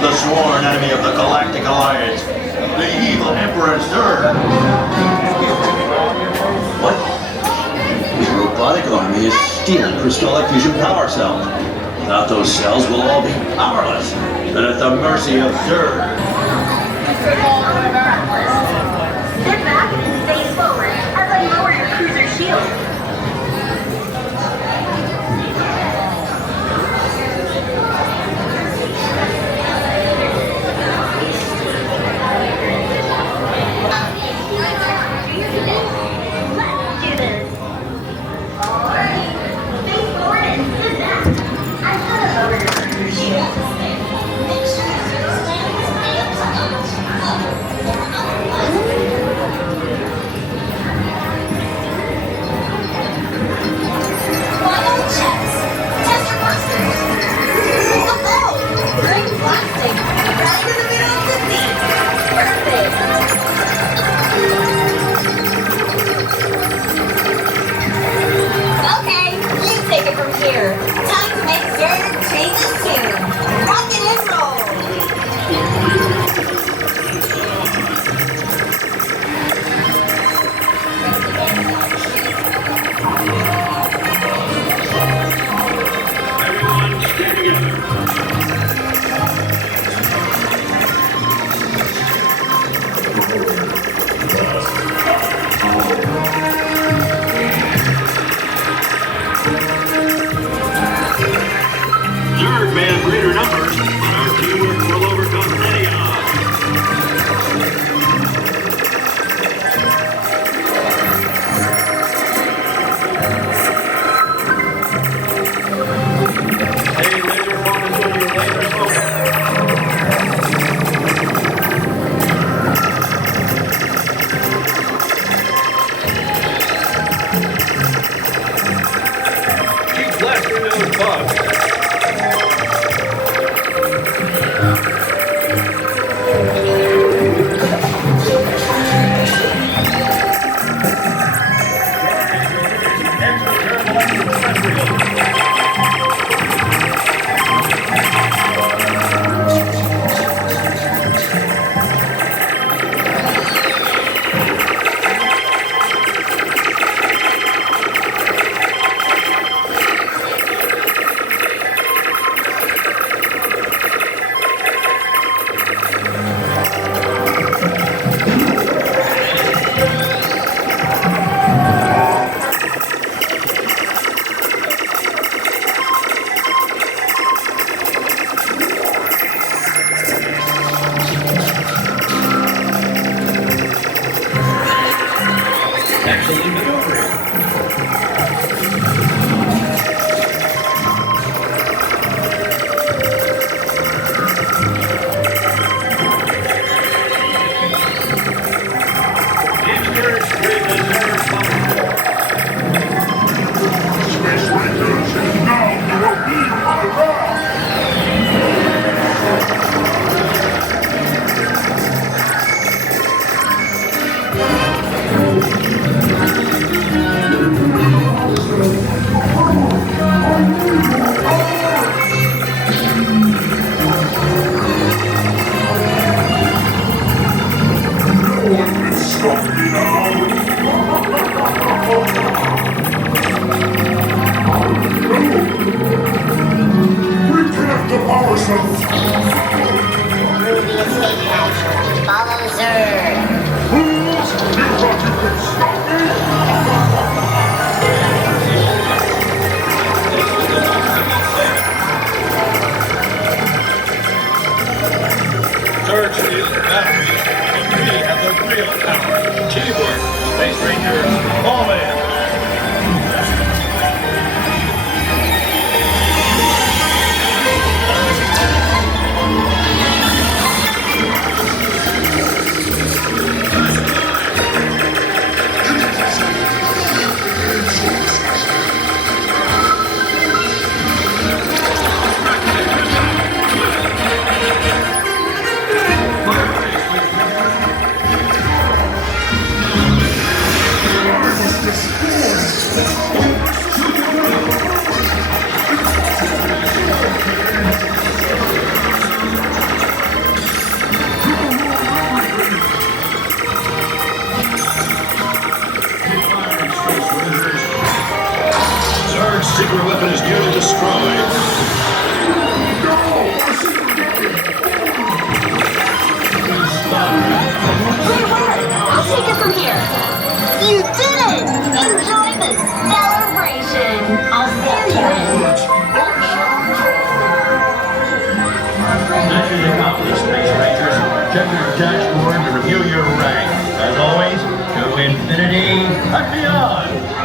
the sworn enemy of the Galactic Alliance, the evil Emperor Zurg. What? His robotic army is stealing crystallic fusion power cells. Without those cells, we'll all be powerless and at the mercy of Zurg. Sit back and face forward as I lower your cruiser shield. Let's do this. Alright, face forward and sit back. I'm gonna lower your cruiser shield. Here. Time to make certain changes soon. Rock it and roll. Everyone, stay together. Zurg may have greater numbers, but our teamwork will overcome any odds. Hey, laser focus when your laser focus. Keep blasting those bugs. Excellent maneuvering. Space Rangers is now your beam on the ground. super weapon is nearly destroyed. I'll take it from here. You did it! Enjoy the celebration. I'll see you in. Mission accomplished, Space Rangers. Check your dashboard to review your rank. As always, to infinity and beyond.